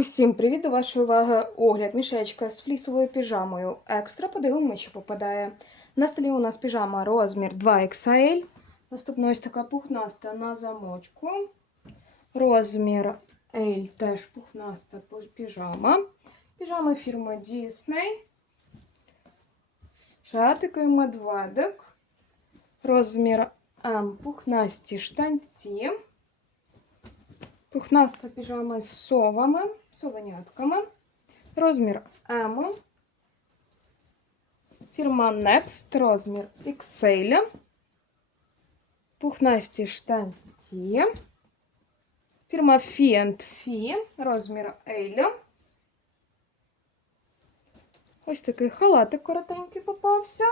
Усім привіт! До вашої уваги огляд мішечка з флісовою піжамою. Екстра подивимося, що попадає. На столі у нас піжама розмір 2XL. Наступна ось така пухнаста на замочку. Розмір L теж пухнаста піжама. Піжама фірми Disney. Такий медведик. Розмір М пухнасті штанці. Пухнаста піжама з совами, совенятками. Розмір М. Фірма Next, розмір XL. Пухнасті штанці. Фірма Fee, розмір L. Ось такий халатик коротенький попався.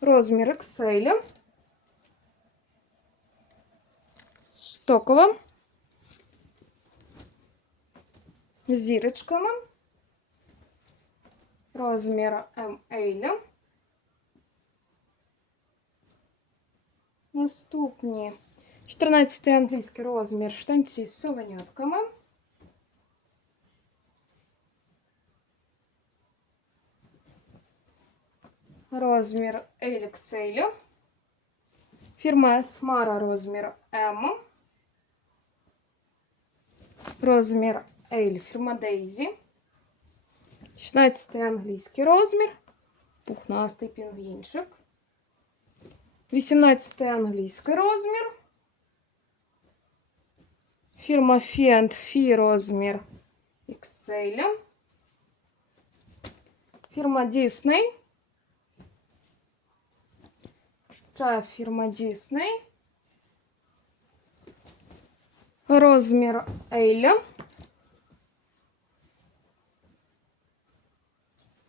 Розмір XL. Стокова. З зірочками. Розмір ML. Наступні 14 англійський розмір штанці з совенятками. Розмір LXL. Фірма Смара розмір М. Розмір L, фірма Дейзі. 16 англійський розмір. Пухнастий пінгвінчик. 18 англійський розмір. Фірма Fee Fee розмір XL. Фірма Disney. Ще фірма Disney. Розмір Ейля.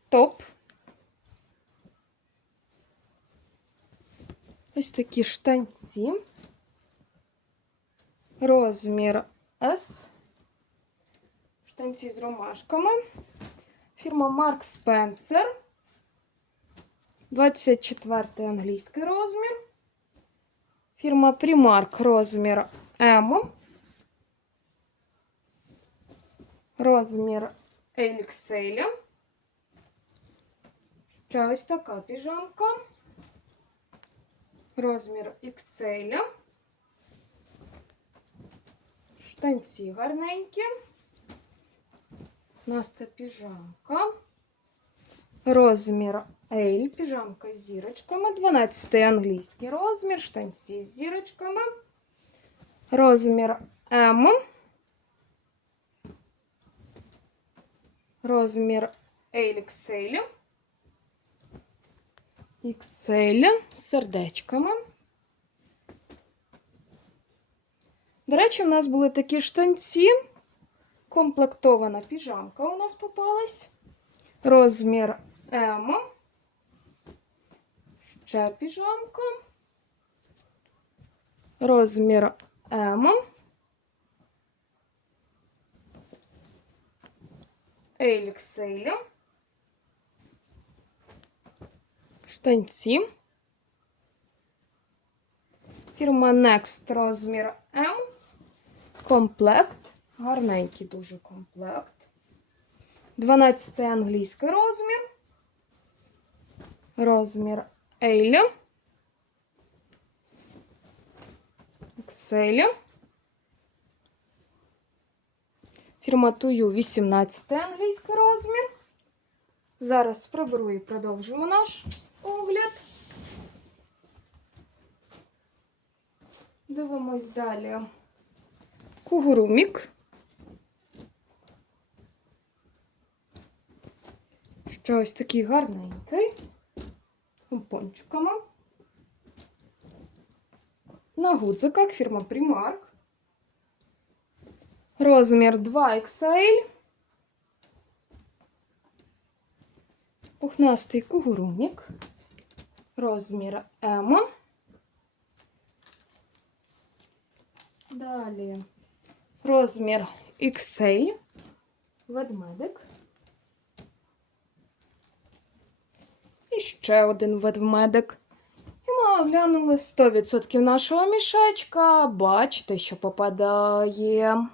Топ. Ось такі штанці. Розмір S. Штанці з ромашками. Фірма Марк Спенсер. 24 англійський розмір. Фірма Primark розмір М. Розмір XL. Ще ось така піжамка. Розмір XL. Штанці гарненькі. Наста піжамка. Розмір L. Піжамка з зірочками. 12 англійський розмір. Штанці з зірочками. Розмір М. Розмір XL. XL з сердечками. До речі, у нас були такі штанці. Комплектована піжамка у нас попалась. Розмір М. Ще піжамка. Розмір М. XL. Штанці. Фірма Next розмір М. Комплект. Гарненький дуже комплект. 12 англійський розмір. Розмір L. XL. Фірма Тую 18 англійський розмір. Зараз приберу і продовжимо наш огляд. Дивимось далі. Кугурумік. Що ось такий гарненький. Помпончиками. На гудзиках фірма Primark. Розмір 2XL. Пухнастий кугурумік. Розмір М. Далі розмір XL. Ведмедик. І ще один ведмедик. І ми оглянули 100% нашого мішечка. Бачите, що попадає.